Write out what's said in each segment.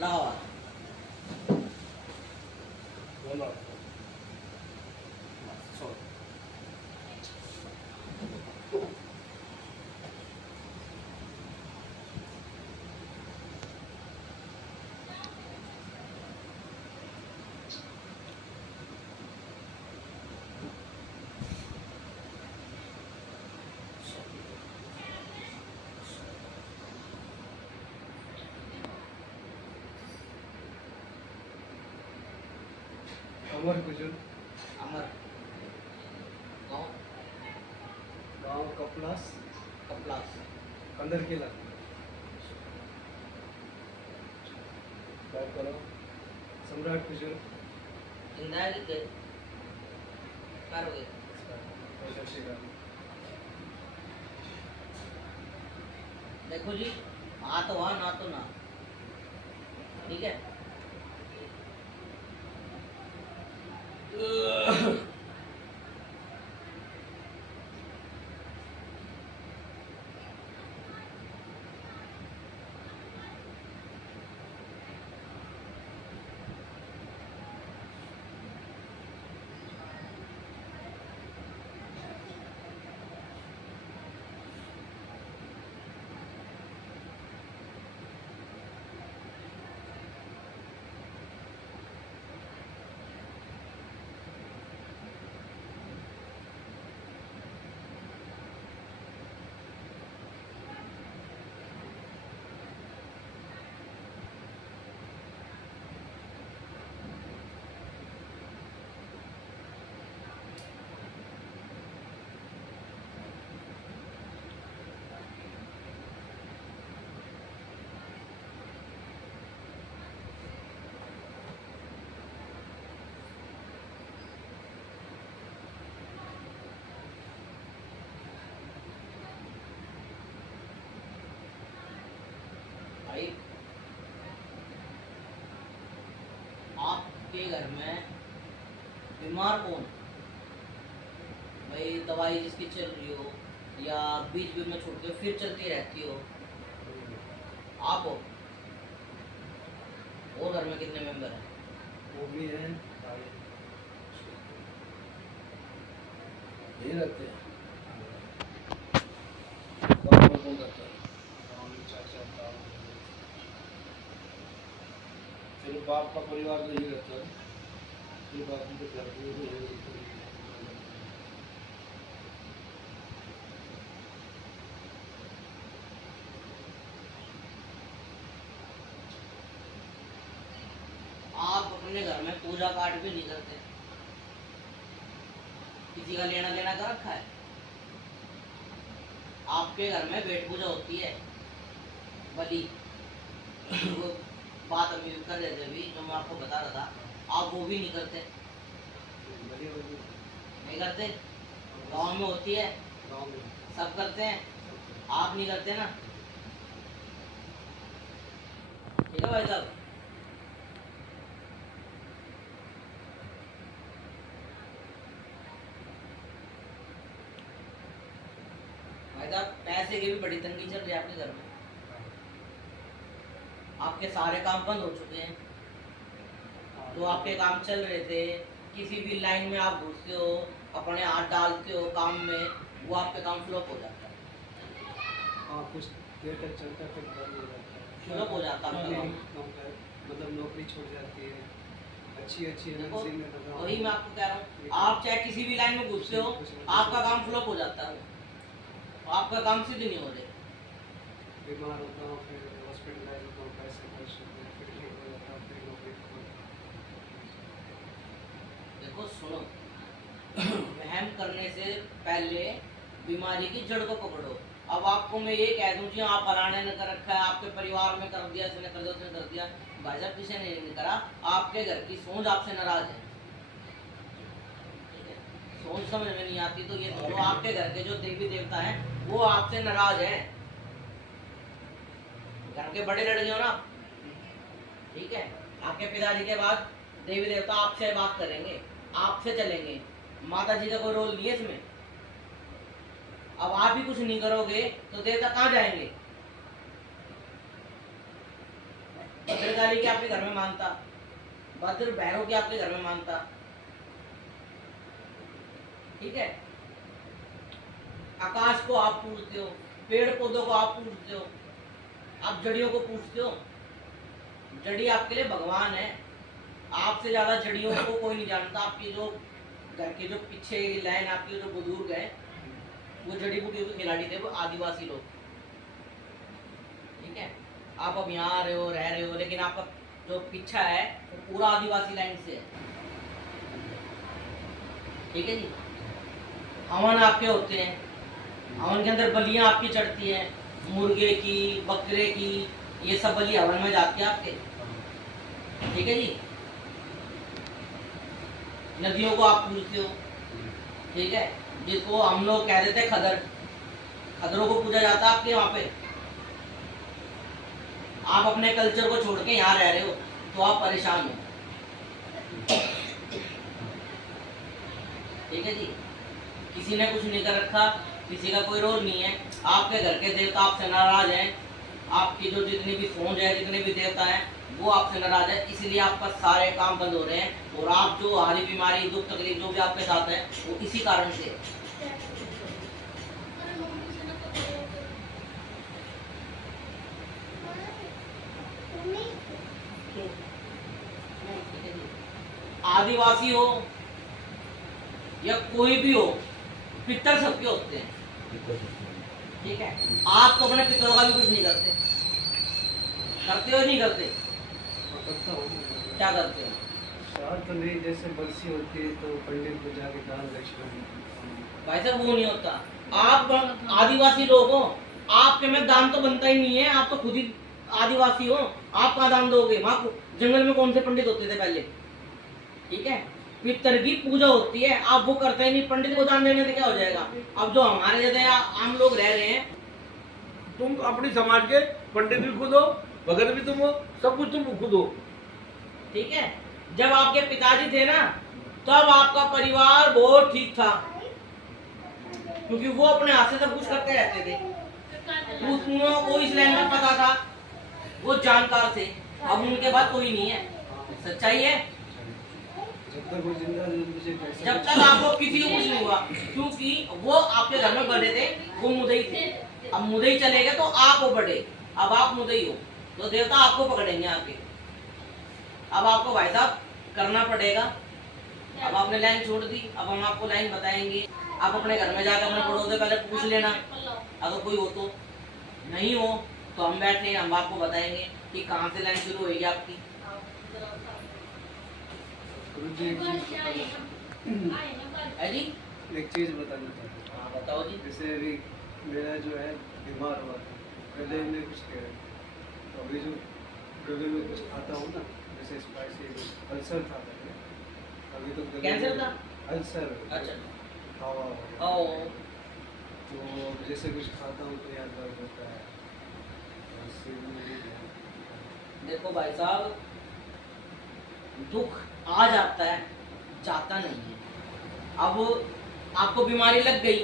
लगाओ हाथ। बोलो छोड़ अमर कुजूर अमर गाँव गांव कपलास कपलास कंदरकेला बात करो सम्राट कुजूर जिंदा है कि कार हो गए। देखो जी, हाँ तो हाँ, ना तो ना, ठीक है। भाई आपके घर में बीमार कौन? भाई दवाई जिसकी चल रही हो या बीच बीच में छूट के फिर चलती रहती हो, आप हो? और घर में कितने मेंबर हैं? वो भी है भाई ये रहते हैं गांव में कौन रहता है गांव में चाचा ताऊ फिर बाप का परिवार तो ये रहता है फिर बाकी के घर में भी है आप अपने घर में पूजा पाठ भी नहीं करते, किसी का लेना देना कर रखा है? आपके घर में पेट पूजा होती है, बलि वो बात अभी कर रहे थे अभी जो मैं आपको बता रहा था, आप वो भी नहीं करते? नहीं करते? गांव में होती है, गांव में सब करते हैं, आप नहीं करते ना? ठीक है भाई साहब। भाई साहब, पैसे की भी बड़ी तंगी चल रही है आपके घर में, आपके सारे काम बंद हो चुके हैं। जो आपके काम चल रहे थे, किसी भी लाइन में आप घुसते हो, अपने हाथ डालते हो काम में, वो आपके काम फ्लॉप हो जाता है। हाँ कुछ देर तक चलता फिर बंद हो जाता है फ्लॉप हो जाता है आपका काम। मतलब नौकरी छूट जाती है अच्छी अच्छी देखो, एमएनसी में लगा वही मैं आपको कह रहा हूँ, आप चाहे किसी भी लाइन में घुसते हो, आपका काम फ्लॉप हो जाता है, आपका काम सिद्ध नहीं हो रहे। बीमार होता हूँ फिर हॉस्पिटलाइज होता हूँ पैसे खर्च होते हैं फिर ठीक हो जाता हूँ फिर नौकरी खोलता देखो सुनो, वहम करने से पहले बीमारी की जड़ को पकड़ो। अब आपको मैं ये कह दूं कि आप फलाने ने कर रखा है, आपके परिवार में कर दिया, इसने कर दिया, उसने कर दिया, भाई साहब किसी ने नहीं करा, आपके घर की सोच आपसे नाराज है। ठीक है? सोच समझ में नहीं आती तो ये समझो आपके घर के जो देवी देवता हैं वो आपसे नाराज हैं। घर के बड़े लड़के हो ना, ठीक है, आपके पिताजी के बाद देवी देवता आपसे बात करेंगे, आपसे चलेंगे, माता जी का कोई रोल नहीं है इसमें। अब आप ही कुछ नहीं करोगे तो देवता कहाँ जाएंगे? भद्रकाली की आपके घर में मानता, भद्र भैरव की आपके घर में मानता, ठीक है। आकाश को आप पूजते हो, पेड़ पौधों को आप पूजते हो, आप जड़ियों को पूजते हो। जड़ी आपके लिए भगवान है, आपसे ज्यादा जड़ियों को कोई नहीं जानता। आपके जो घर के जो पीछे लाइन आपके जो बुजुर्ग है वो जड़ी बूटियों के खिलाड़ी थे, वो आदिवासी लोग, ठीक है। आप अब यहाँ आ रहे हो, रह रहे हो, लेकिन आपका जो पीछा है वो पूरा आदिवासी लाइन से है, ठीक है जी। हवन आपके होते हैं, हवन के अंदर बलियां आपकी चढ़ती है, मुर्गे की, बकरे की, ये सब बलि हवन में जाती है आपके, ठीक है जी। नदियों को आप पूजते हो, ठीक है, जिसको हम लोग कह देते हैं खदर, खदरों को पूजा जाता है आपके वहां पे। आप अपने कल्चर को छोड़ के यहाँ रह रहे हो तो आप परेशान हो, ठीक है जी। किसी ने कुछ नहीं कर रखा, किसी का कोई रोल नहीं है। आपके घर के देवता आपसे नाराज हैं, आपकी जो जितनी भी सोच है, जितने भी देवता हैं वो आपसे नाराज है, इसलिए आपका सारे काम बंद हो रहे हैं। और आप जो हारी बीमारी, दुख तकलीफ जो भी आपके साथ है वो इसी कारण से है। आदिवासी हो या कोई भी हो, पितर सबके होते हैं, ठीक है। आप तो अपने पितरों का भी कुछ नहीं करते, करते हो नहीं करते? करता हूँ। क्या करते हो? श्राद्ध तो नहीं, जैसे बरसी होती है तो पंडित को जाके दान दक्षिणा देते हैं। भाई साहब वो नहीं होता। आप आदिवासी लोग हो, आपके में दान तो बनता ही नहीं है। आप तो खुद ही आदिवासी हो, आप कहाँ दान दोगे? वहाँ जंगल में कौन से पंडित होते थे पहले, ठीक है। पितर की पूजा होती है, आप वो करते ही नहीं। पंडित को दान देने से क्या हो जाएगा? अब जो हमारे जैसे आम लोग रह रहे हैं, तुम अपनी समाज के पंडित भी खुद हो, भगत भी तुम हो, सब कुछ तुम खुद हो, ठीक है। जब आपके पिताजी थे ना, तब आपका परिवार बहुत ठीक था, क्योंकि वो अपने हाथ से सब कुछ करते रहते थे। उसको इस लाइन में पता था, वो जानकार थे। अब उनके बाद कोई नहीं है, सच्चाई है। जब तक वो जिंदा है, मुझे कैसे जब तक आपको किसी को कुछ नहीं हुआ, क्योंकि वो आपके घर में बड़े थे, वो मुदई थे। अब मुदई चले गए तो आप हो बड़े, अब आप मुदई हो तो देवता आपको पकड़ेंगे आके। अब आपको भाई साहब करना पड़ेगा। अब आपने लाइन छोड़ दी, अब हम आपको लाइन बताएंगे। आप अपने घर में जाकर अपने बड़ों से पहले पूछ लेना, अगर कोई हो तो। नहीं हो तो हम बैठे, हम आपको बताएंगे कि कहाँ से लाइन शुरू होगी आपकी। गुरुजी है जी, एक चीज बताना चाहता हूँ। हाँ बताओ जी। जैसे अभी मेरा जो है बीमार हुआ था, गले में कुछ कह रहे, तो अभी जो गले में कुछ खाता हूँ ना, जैसे स्पाइसी अल्सर था पहले, अभी तो गले कैंसर में था? अल्सर अच्छा। खावा हुआ। ओ, तो जैसे कुछ खाता हूँ तो यहाँ दर्द होता है, और सिर में भी है। देखो भाई साहब, दुख आ जाता है, जाता नहीं है। अब आपको बीमारी लग गई,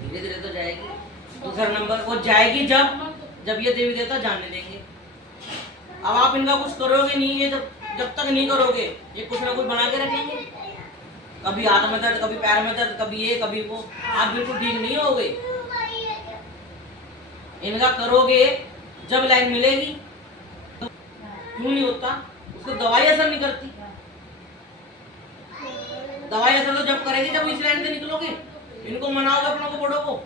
धीरे धीरे तो जाएगी। दूसरा नंबर वो जाएगी जब ये देवी देवता जानने देंगे। अब आप इनका कुछ करोगे नहीं, ये जब तक नहीं करोगे ये कुछ ना कुछ बना के रखेंगे। कभी हाथ में दर्द, कभी पैर में दर्द, कभी ये कभी वो। आप बिल्कुल ठीक नहीं होगे। इनका करोगे जब लाइन मिलेगी। क्यों नहीं होता? उसको दवाई असर नहीं करती। दवाई असर तो जब करेगी जब इस लाइन से निकलोगे। इनको मनाओगे अपनों को, बड़ों को।